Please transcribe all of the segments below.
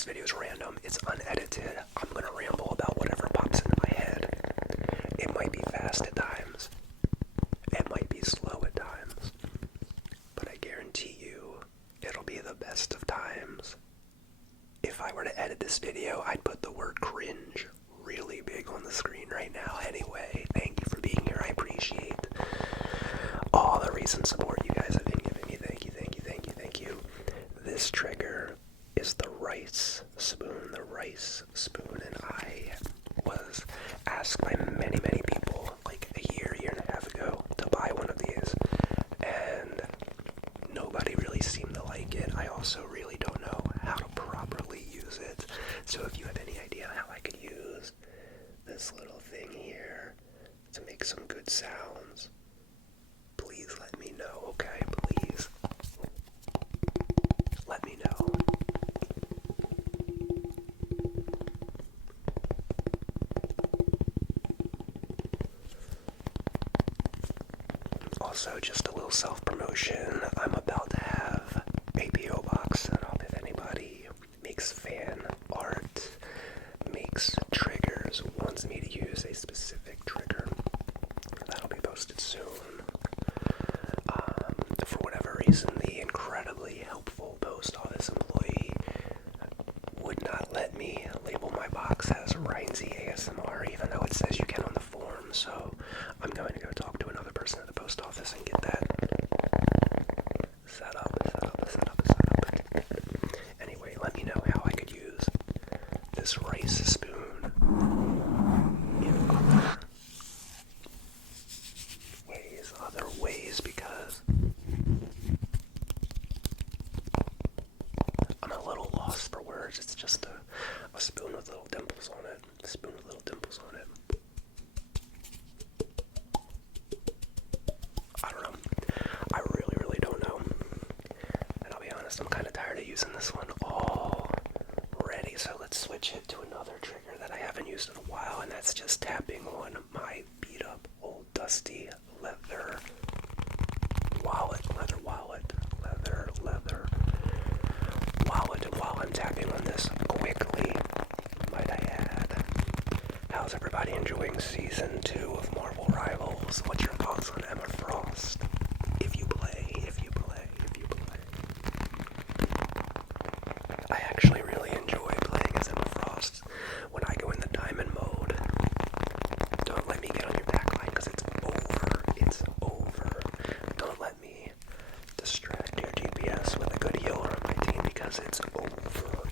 this video is random. It's unedited. I'm going to ramble about whatever pops into my head. It might be fast at times. It might be slow at times. But I guarantee you, it'll be the best of times. If I were to edit this video, I'd put the word cringe really big on the screen right now. Anyway, thank you for being here. I appreciate all the recent support you guys have been giving me. Thank you, thank you, thank you, thank you. This trigger is the rice spoon, and I was asked by many people, like a year and a half ago, to buy one of these, and nobody really seemed to like it. I also really don't know how to properly use it, so if you have any idea how I could use this little thing here to make some good sounds, please let me know, okay? Please. Let me know. Also, just a little self-promotion. I'm about to have a P.O. box set up. If anybody makes fan art, makes triggers, wants me to use a specific trigger, that'll be posted soon. For whatever reason, the incredibly helpful post office employee would not let me label my box as Rynsey ASMR, even though it says you can on the form, so I'm going to go talk to another person at the post office and get that set up. Anyway, let me know how I could use this rice spoon in other ways, because I'm a little lost for words. It's just a spoon with little dimples on it. A spoon with little dimples on it. I don't know. I really don't know. And I'll be honest, I'm kind of tired of using this one already. So let's switch it to another trigger that I haven't used in a while, and that's just tapping on my beat up old dusty leather wallet. And while I'm tapping on this quickly, might I add, how's everybody enjoying season 2 of Marvel Rivals? What's your thoughts on Emma Frost? If you play. I actually really enjoy playing as Emma Frost when I go in the diamond mode. Don't let me get on your backline, because it's over. Don't let me distract your GPS with a good healer on my team, because it's over.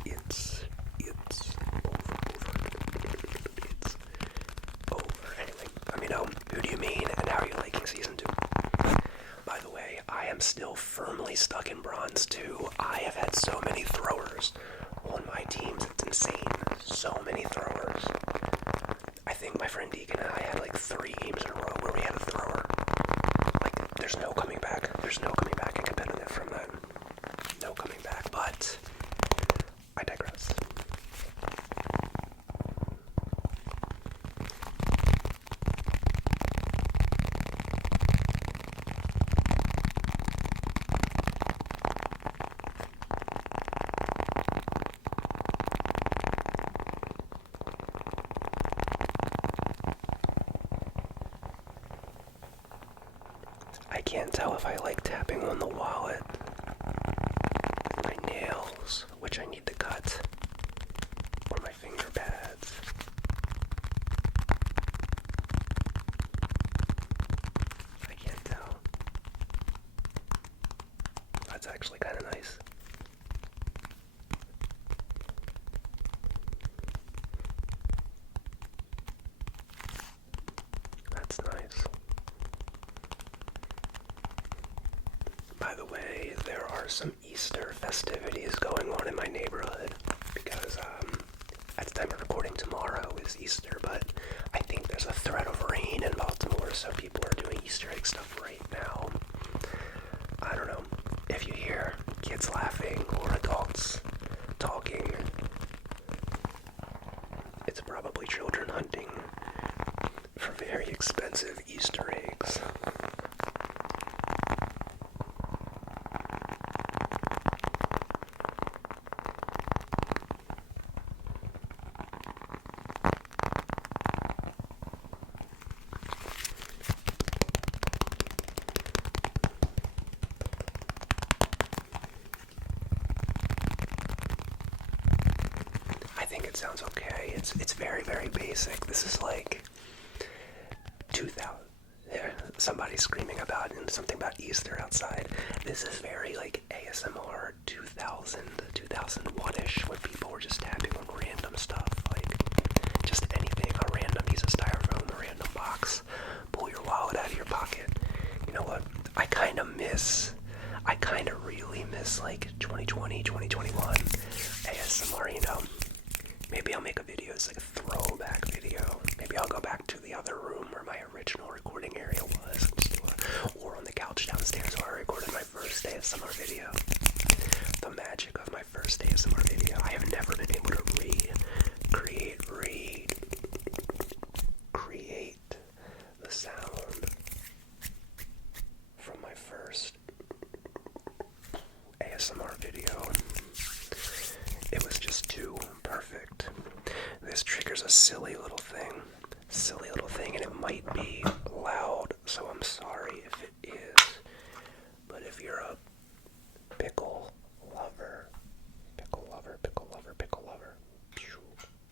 It's over. Anyway, let me know, who do you mean, and how are you liking season 2? By the way, I am still firmly stuck in bronze 2. I have had so many throwers on my teams, it's insane. So many throwers. I think my friend Deacon and I had like 3 games in a row where we had a thrower. Like, there's no coming back. In competitive from that. No coming back, but I digress. I can't tell if I like tapping on the wallet, my nails, which I need to cut, or my finger pads. I can't tell. That's actually kind of nice. That's nice. By the way, there are some Easter festivities going on in my neighborhood, because at the time of recording, tomorrow is Easter, but I think there's a threat of rain in Baltimore, so people are doing Easter egg stuff right now. I don't know, if you hear kids laughing or adults talking, it's probably children hunting for very expensive Easter eggs. think it sounds okay. It's very, very basic. This is like 2000. There, somebody's screaming about something about Easter outside. This is very like ASMR 2000, 2001-ish, when people were just tapping on random stuff, like just anything, a random piece of styrofoam, a random box. Pull your wallet out of your pocket. You know what? I kind of really miss like 2020, 2021 ASMR, you know. Maybe I'll make a video, it's like a throwback video. Maybe I'll go back to the other room where my original recording area was, or on the couch downstairs where I recorded my first ASMR video. The magic of my first ASMR video. I have never been able to recreate the sound from my first ASMR video. It was just too perfect. This triggers a silly little thing, and it might be loud, so I'm sorry if it is. But if you're a pickle lover, pew,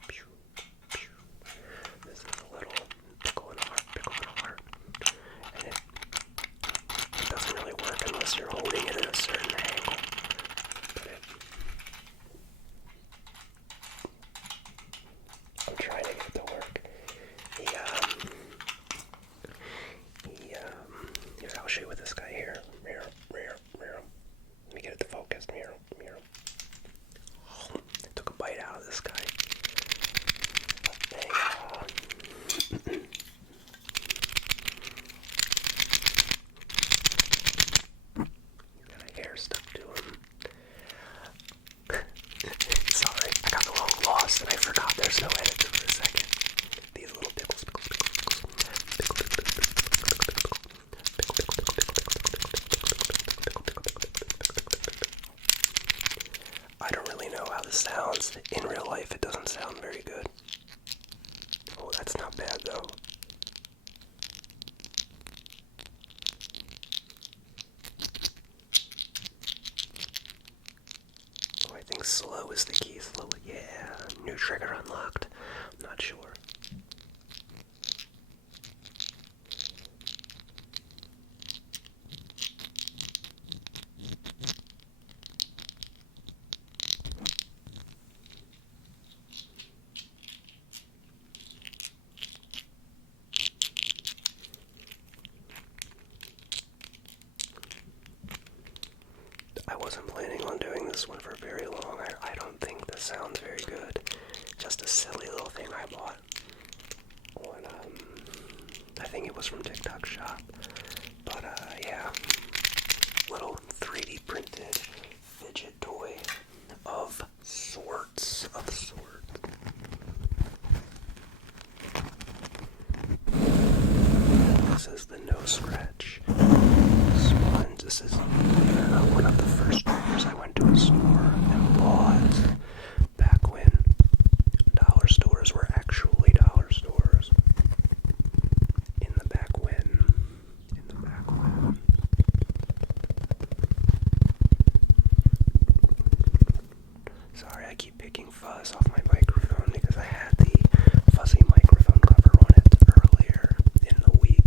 pew, pew. This is a little pickle in a heart, and it doesn't really work unless you're holding it in a certain angle. I'm trying to get it to work. I'll show you with this guy here. Mirror. Let me get it to focus. Mirror. Took a bite out of this guy. He's got a hair stuck to him. Sorry, I got a little lost and I forgot there's no editor for a second. These little pickles. I don't really know how this sounds. In real life, it doesn't sound very good. Oh, that's not bad though. Oh, I think slow is the key. Slow, yeah. New trigger unlocked. I'm not sure. I wasn't planning on doing this one for very long. I don't think this sounds very good. Just a silly little thing I bought on, I think it was from TikTok Shop. But, yeah. Little 3D printed fidget toy of sorts. This is the no scratch sponge. This is one of the first triggers I went to a store and bought back when dollar stores were actually dollar stores. In the back when. Sorry, I keep picking fuzz off my microphone because I had the fuzzy microphone cover on it earlier in the week.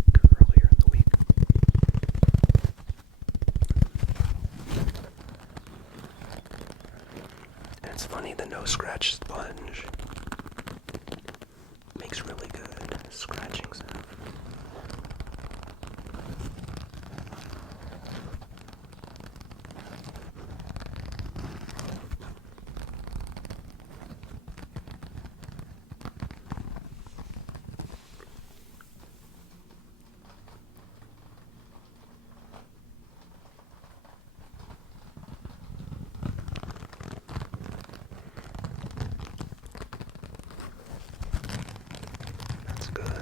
And it's funny, the no scratch sponge makes really good scratching sound.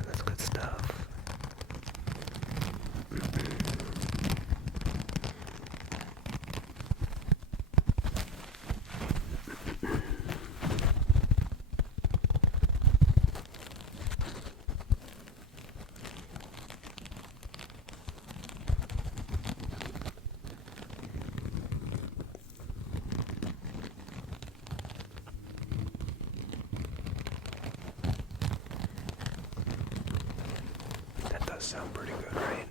That's good stuff. sound pretty good, right?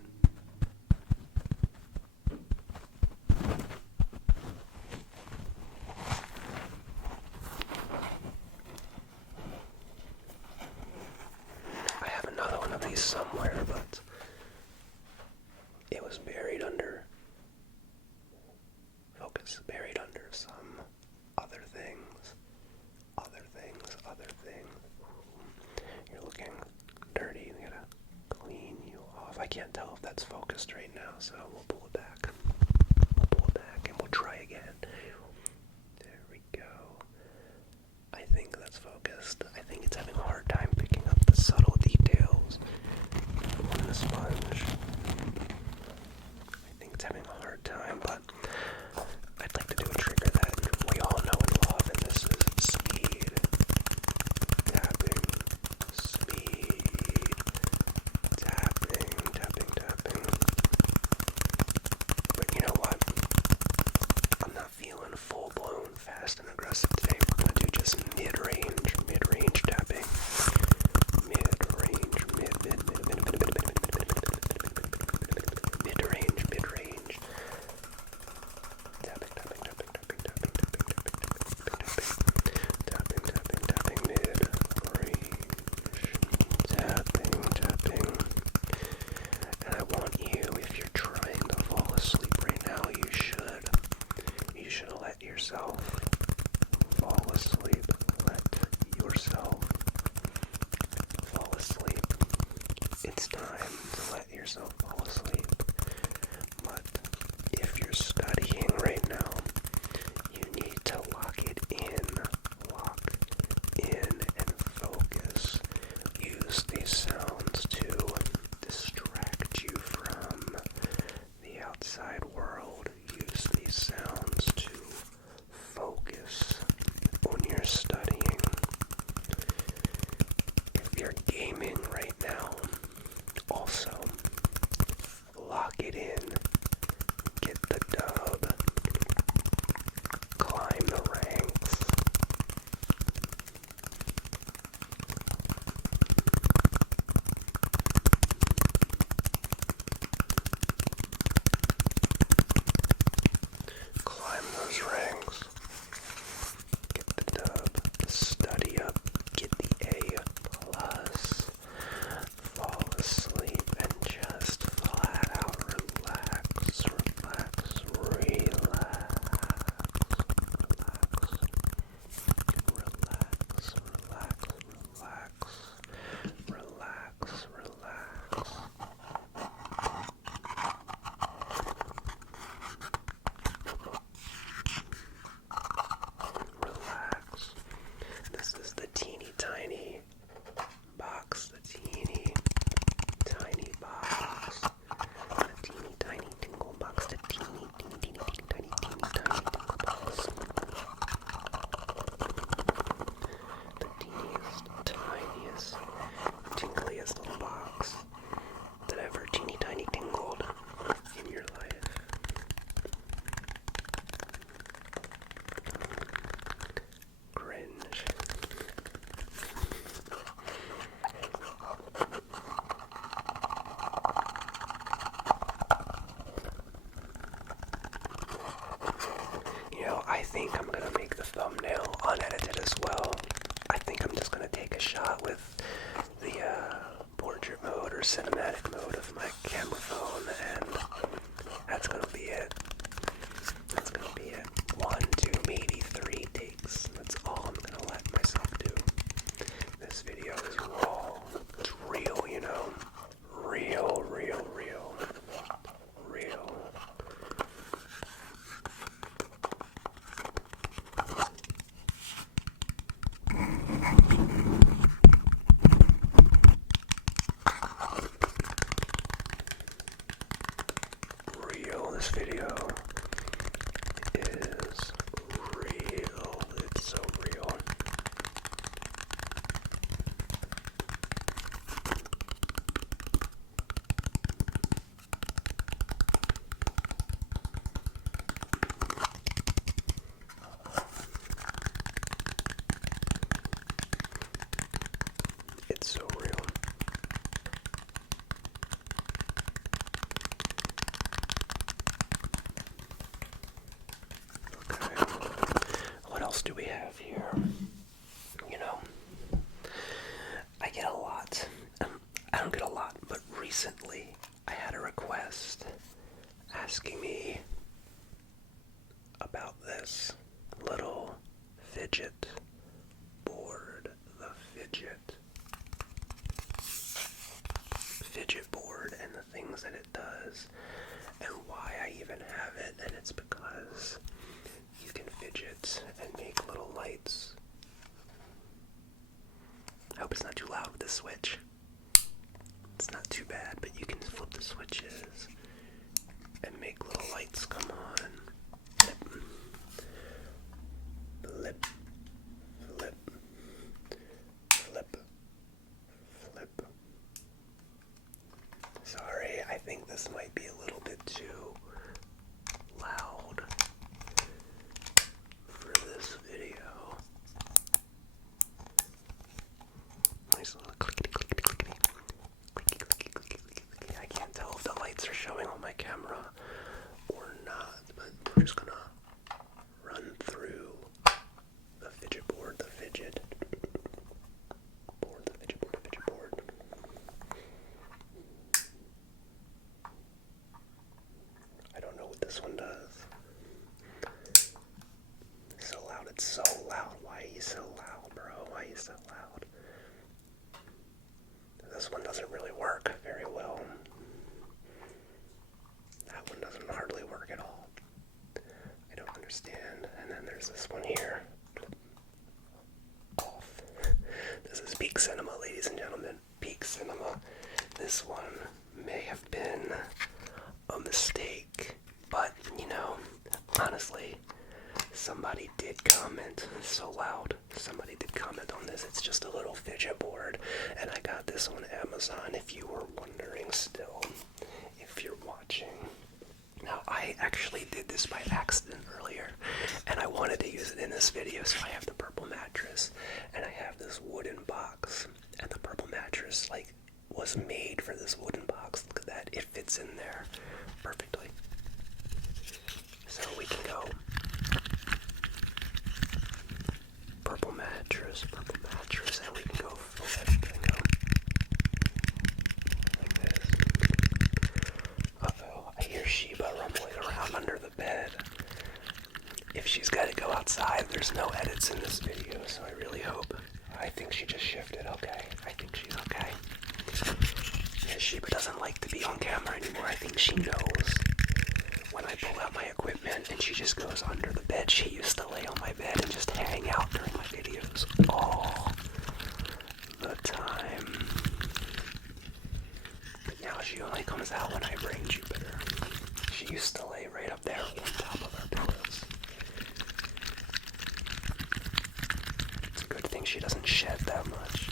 I have another one of these somewhere, but it was buried under some other things. You're looking dirty. We gotta clean you off. I can't tell if that's focused right now, so we'll pull it back. And we'll try again. There we go. I think that's focused. I think it's having a hard time picking up the subtle details on the sponge. I think it's having a hard time, but I'd like to do a trigger that we all know and love, and this is speed tapping. But you know what? I'm not feeling full-blown fast and aggressive today. We're going to do just mid-range tapping. Mid-range. Tapping, mid-range. Tapping. And I want you, if you're trying to fall asleep right now, you should let yourself fall asleep. It's time to let yourself fall asleep. But if you're studying right now, you need to lock in and focus. Use these sounds to distract you from the outside world. Use these sounds to focus when you're studying. If you're gaming right now, also lock it in. Get the dub. Climb the ranks. Climb those ranks. Get the dub. Study up. Get the A+. Fall asleep and just flat out relax. This is the teeny tiny box, the teeny tiny box, the teeny tiny tingle box, the teeny tiny tingle box, the teeniest, tiniest, tingliest little box that ever teeny tiny tingled in your life. Cringe. I think I'm gonna make the thumbnail unedited as well. I think I'm just gonna take a shot with the portrait mode or cinematic mode of my camera phone, and that's gonna be it. One, two, maybe three takes. That's all I'm gonna let myself do. This video is raw. It's real, you know. Real. This video is real. It's so real. It's so real. asking me about this little fidget board, the fidget board, and the things that it does, and why I even have it. And it's because you can fidget and make little lights. I hope it's not too loud with this switch. It's not too bad, but you can flip the switches and make little lights come on. Flip, flip, flip, flip. Sorry, I think this might be a little bit too loud for this video. Nice little clickety, clickety, clickety. Clicky, clicky, clicky, clicky, clicky. I can't tell if the lights are showing on my camera or not, but we're just gonna run through the fidget board, the fidget board, the fidget board, the fidget board. I don't know what this one does. So loud, it's so loud. Why are you so loud, bro? Why are you so loud? This one doesn't really work very well. That one doesn't hardly work at all. I don't understand. And then there's this one here. Off. This is Peak Cinema, ladies and gentlemen. Peak Cinema. This one may have been a mistake, but, you know, honestly, somebody did comment. It's so loud. Somebody did comment on this. It's just a little fidget board, and I got this on Amazon, if you were wondering still, if you're watching. Now, I actually did this by accident earlier, and I wanted to use it in this video, so I have the purple mattress, and I have this wooden box, and the purple mattress, like, was made for this wooden box. Look at that. It fits in there perfectly. So we can go purple mattress, and we can go flip and go like this. Uh-oh, I hear Sheba rumbling around under the bed. If she's got to go outside, there's no edits in this video, so I really hope. I think she just shifted. Okay, I think she's okay. Yeah, Sheba doesn't like to be on camera anymore. I think she knows when I pull out my equipment and she just goes under the bed. She used to lay on my bed and just hang out during my videos all the time. But now she only comes out when I bring Jupiter. She used to lay right up there on top of our pillows. It's a good thing she doesn't shed that much.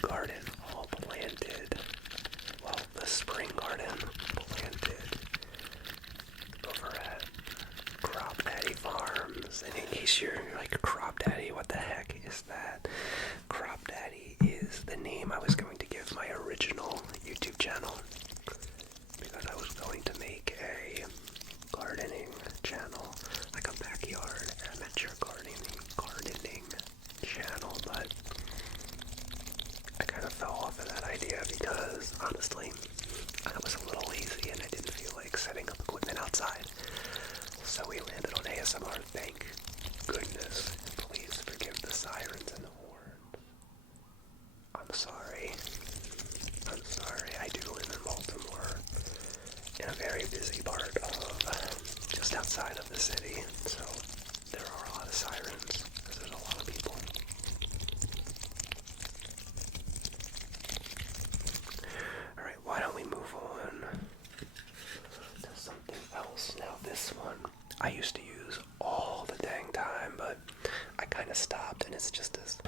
Garden all planted. Well, the spring garden planted over at Crop Daddy Farms. And in case you're like, Crop Daddy, what the heck is that? Crop Daddy is the name I was going to give my original YouTube channel, because I was going to make a gardening channel, like a backyard amateur gardening channel, but I kind of fell off of that idea because, honestly, I was a little lazy and I didn't feel like setting up equipment outside. So we landed on ASMR, thank goodness. Please forgive the sirens and the horns. I'm sorry. I do live in Baltimore, in a very busy part of outside of the city, so there are a lot of sirens, because there's a lot of people. Alright, why don't we move on to something else. Now this one, I used to use all the dang time, but I kind of stopped, and it's just this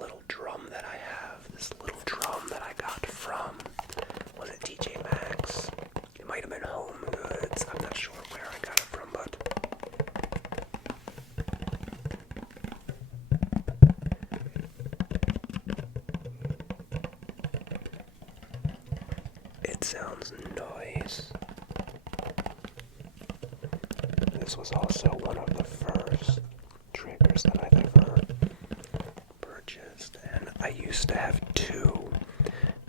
little drum that I have. This little drum that I got from, was it TJ Maxx? It might have been Home Goods. I'm not sure where I got it from, but it sounds nice. This was also one of the first triggers that I've ever purchased, and I used to have two,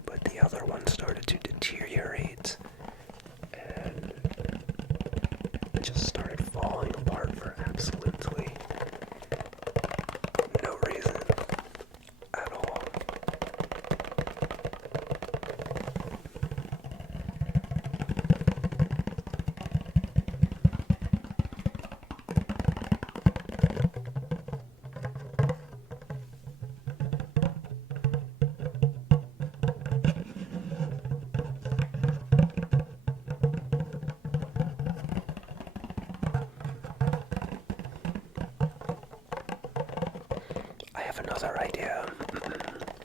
but the other one started to deteriorate and just started falling apart for absolutely no reason at all. Another idea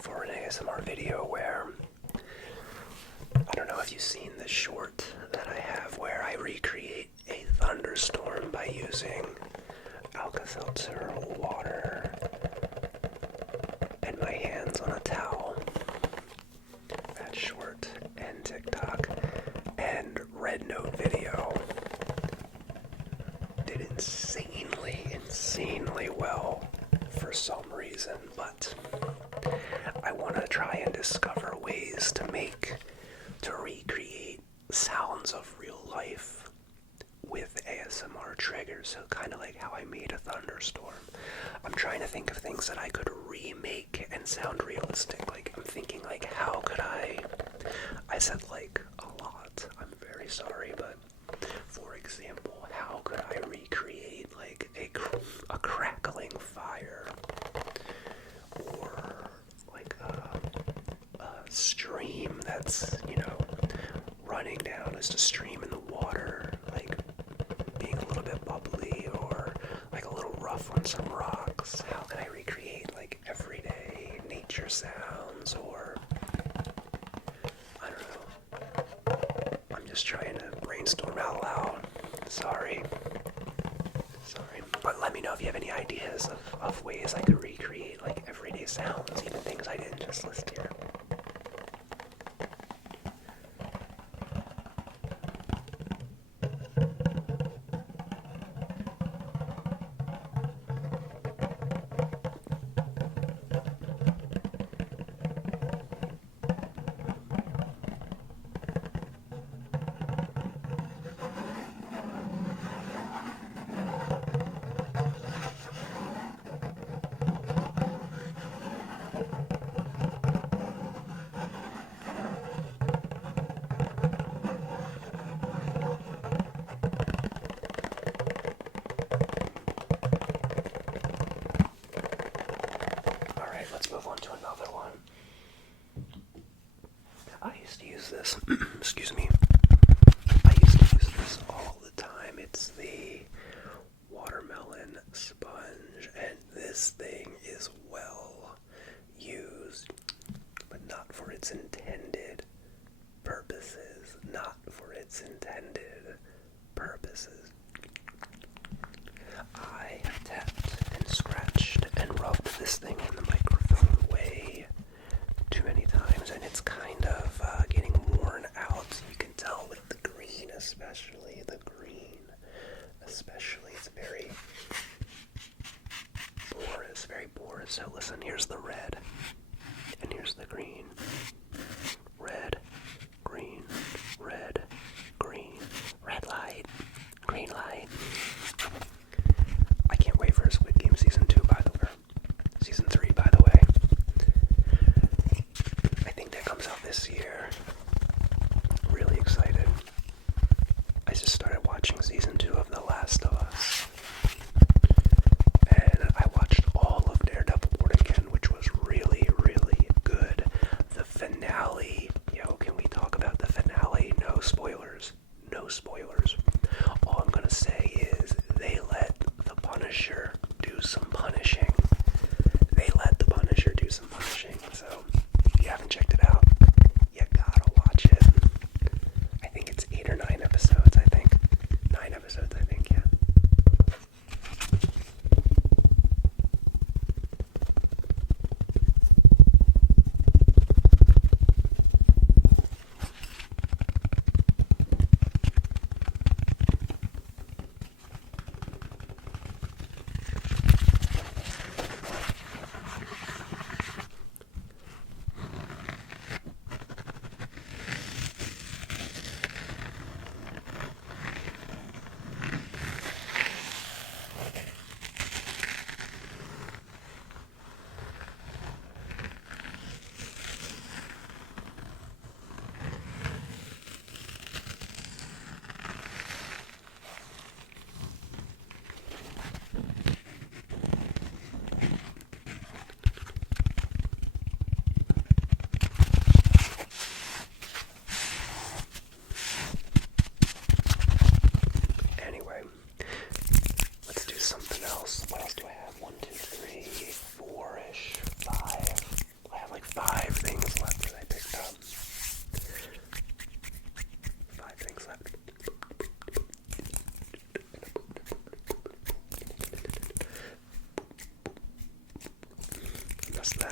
for an ASMR video where, I don't know if you've seen the short that I have where I recreate a thunderstorm by using Alka-Seltzer, water, and my hands on a towel. That short and TikTok and Red Note video did insanely well for some reason, but I want to try and discover ways to recreate sounds of real life with ASMR triggers, so kind of like how I made a thunderstorm. I'm trying to think of things that I could remake and sound realistic. Like, I'm thinking, like, how could I said like a lot, I'm very sorry, but for example, how could I recreate like a crackling fire, or like a stream that's, you know, running down, just a stream in the water, like being a little bit bubbly, or like a little rough on some rocks. How can I recreate like everyday nature sounds, or I don't know. I'm just trying to brainstorm out loud. Sorry. But let me know if you have any ideas of ways I could recreate like everyday sounds, even things I didn't just list here. Let's move on to another one. I used to use this, excuse me, I used to use this all the time. It's the watermelon sponge, and this thing is well used, but not for its intended purposes. Not for its intended purposes. I have tapped and scratched and rubbed this thing on the microphone way too many times, and it's kind of getting worn out. You can tell with the green, especially. It's very porous. So listen, here's the red, and here's the green. Red, green, red, green, red light, green light. I can't wait for Squid Game Season 2, by the way. Season 3, by the way. I think that comes out this year. Really excited. I just started watching Season 2 of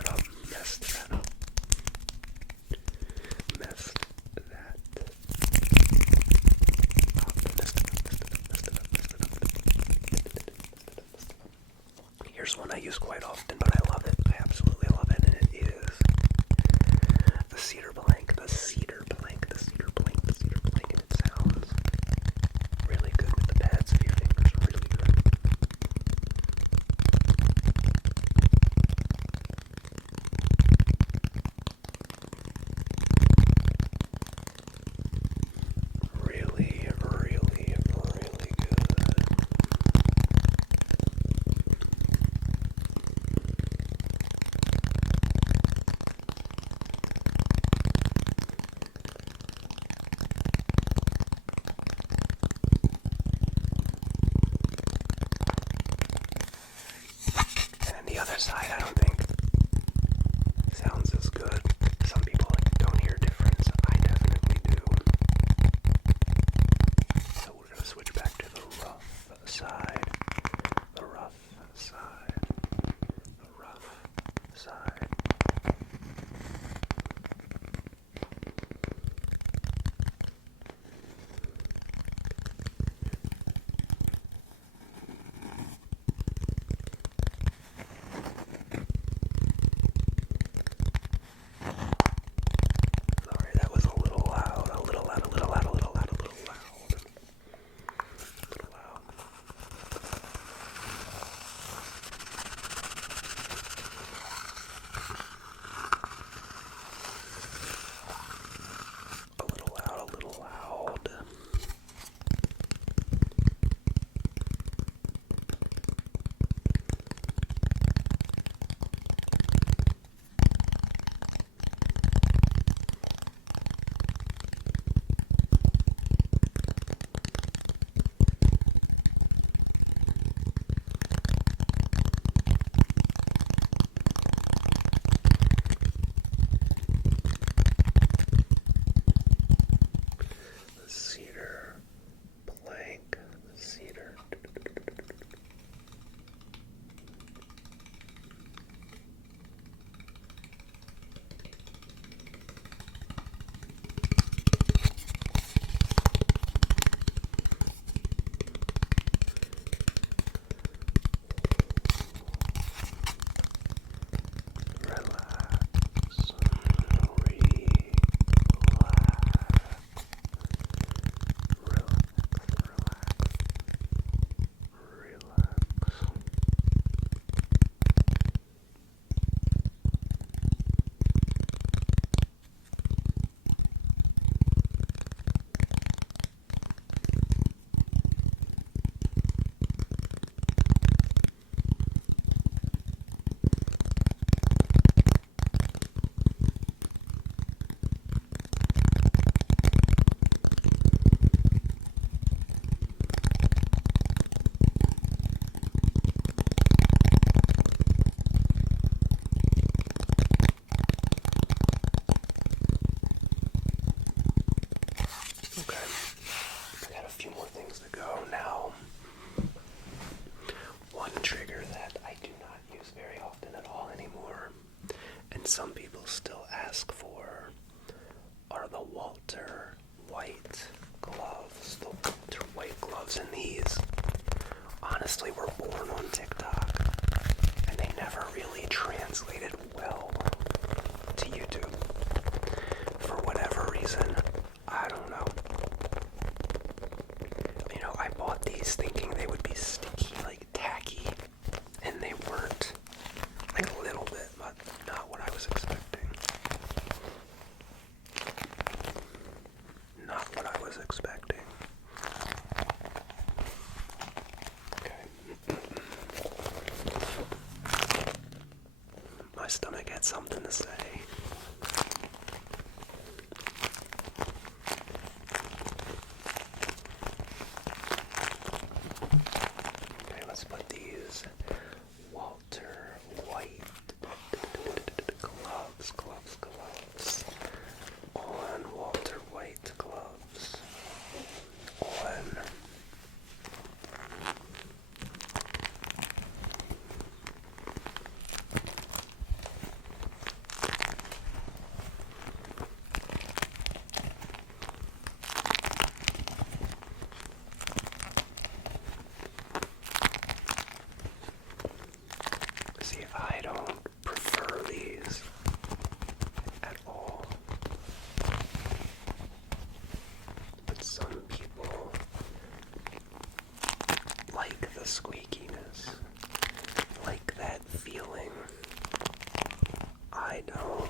that up. Messed that up. Messed that up. Here's one I use quite often, but I love it. I absolutely love it, and it is the Cedar Plank. The Cedar Plank. The Cedar Plank. The Cedar Plank. And it sounds really good with the pads of your fingers. Really good. Really, really, really good. And the other side, I don't think sounds as good. Some people don't hear a difference. I definitely do. So we're gonna switch back to the rough side. The rough side. The rough side. Sorry, that was a little loud, a little loud, a little loud, a little loud, a little loud. A little loud. A little loud, a little loud. The Cedar Plank. The Cedar. Relax. Relax. Okay, I got a few more things to go now. One trigger that I do not use very often at all anymore, and some people still ask for, are the Walter White gloves. The Walter White gloves, and these honestly were born on TikTok, and they never really translated well to YouTube. For whatever reason, I don't know. You know, I bought these thinking they would be sticky, like tacky, and they weren't. Like a little bit, but not what I was expecting. Not what I was expecting. Okay. My stomach had something to say. Okay, let's put these Walter White gloves on. Walter White gloves on. I don't.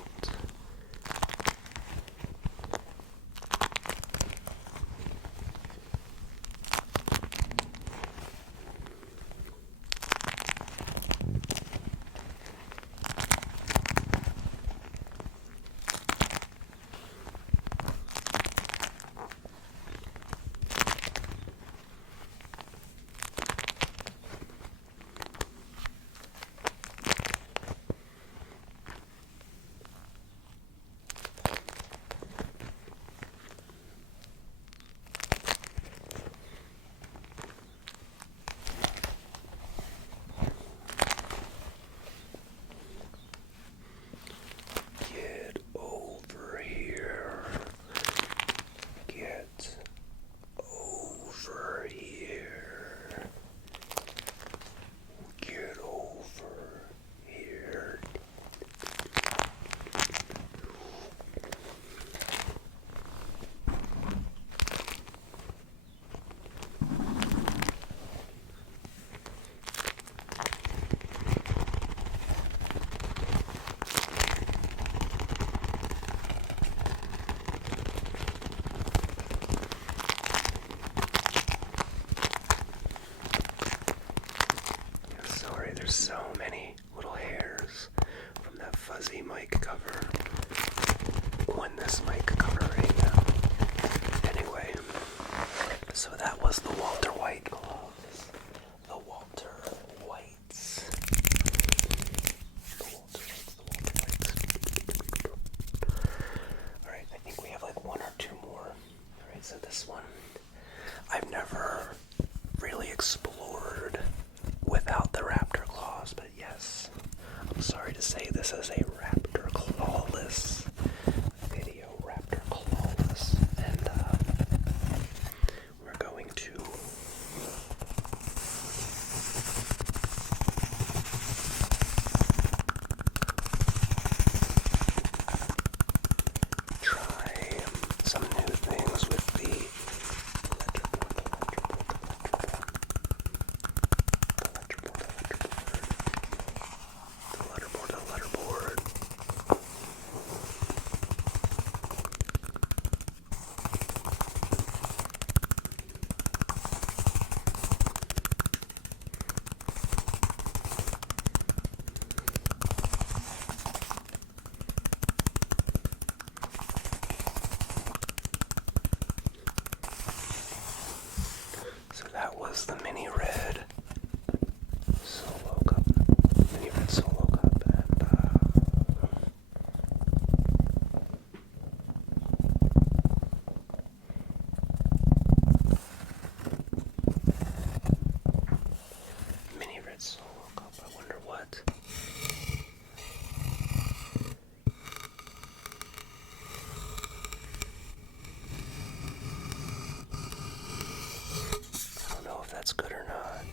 There's so many little hairs from that fuzzy mic cover on this mic cover right now. Anyway, so that was the Walter White gloves. The Walter Whites. Alright, I think we have like one or two more. Alright, so this one, I've never really explored without the raptor claws, but yes, I'm sorry to say this is a raptor clawless video, raptor clawless, and we're going to try some new things with the that was the mini red solo cup, and mini red solo cup. I wonder what. That's good or not.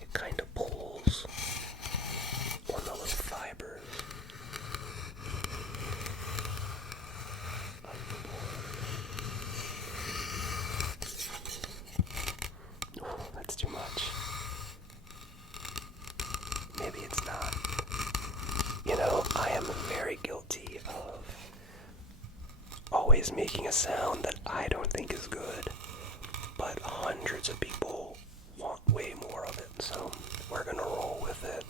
It kind of pulls on the little fibers of the board. Oh, that's too much. Maybe it's not. You know, I am very guilty of always making a sound that I don't think is good. But hundreds of people want way more of it, so we're gonna roll with it.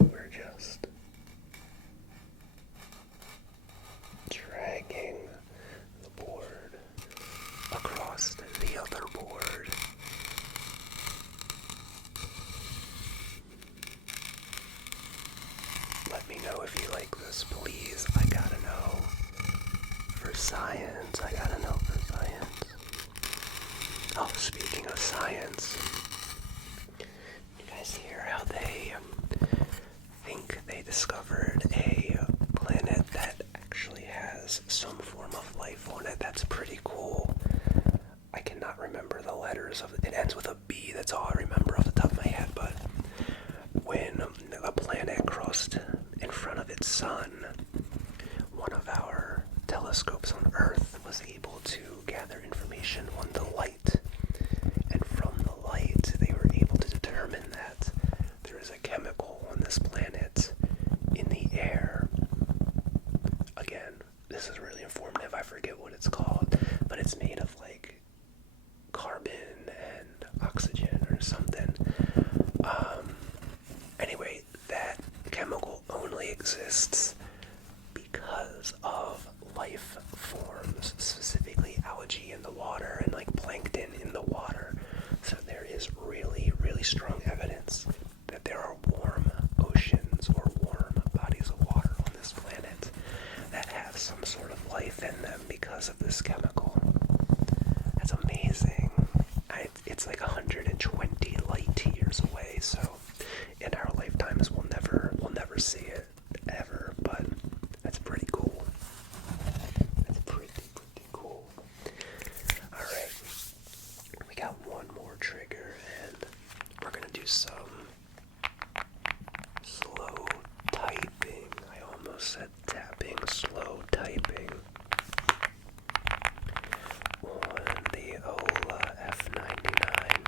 We're just dragging the board across the other board. Let me know if you like this, please. I gotta know. For science. Oh, speaking of science, you guys hear how they think they discovered a planet that actually has some form of life on it? That's pretty cool. I cannot remember the letters of it. It ends with a B. That's all I remember off the top of my head, but when a planet crossed in front of its sun, one of our telescopes on Earth was able to gather information information on the light. And from the light, they were able to determine that there is a chemical on this planet in the air. Again, this is really informative. I forget what it's called, but it's made of like carbon and oxygen or something. Anyway, that chemical only exists because of life forms, specifically algae in the water and like plankton in the water. So there is really, really strong evidence that there are warm oceans or warm bodies of water on this planet that have some sort of life in them because of this chemical. That's amazing. It's like 120 light years away, so in our lifetimes we'll never see it ever, but that's pretty cool. That's pretty cool. Alright, we got one more trigger, and we're gonna do some slow typing. I almost said tapping, slow typing. On the Ola F99.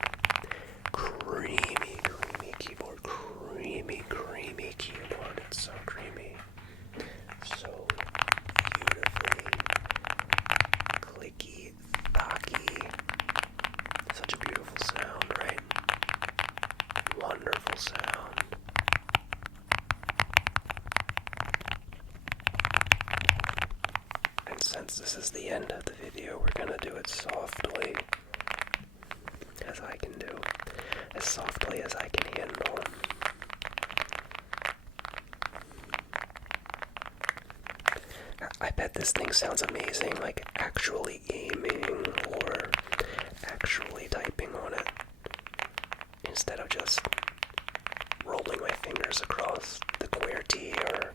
Creamy keyboard. Creamy keyboard. It's so creamy. So beautifully clicky, thocky. Such a beautiful sound, right? Wonderful sound. And since this is the end of the video, we're gonna do it softly as I can do. As softly as I can handle. I bet this thing sounds amazing, like actually aiming or actually typing on it instead of just rolling my fingers across the QWERTY or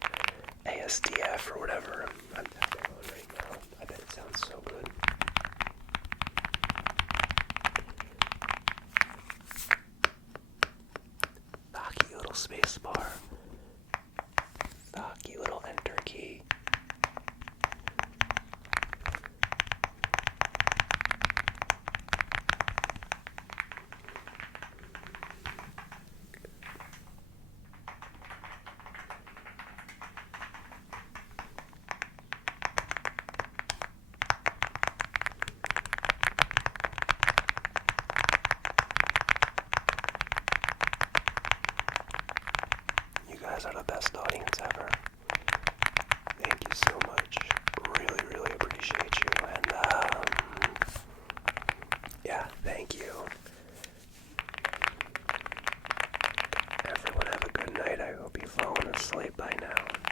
ASDF or whatever I'm tapping on right now. I bet it sounds so good. Thocky little space bar. Thocky little enter key. You guys are the best audience ever. Thank you so much. Really, really appreciate you. And, yeah, thank you. Everyone have a good night. I hope you've fallen asleep by now.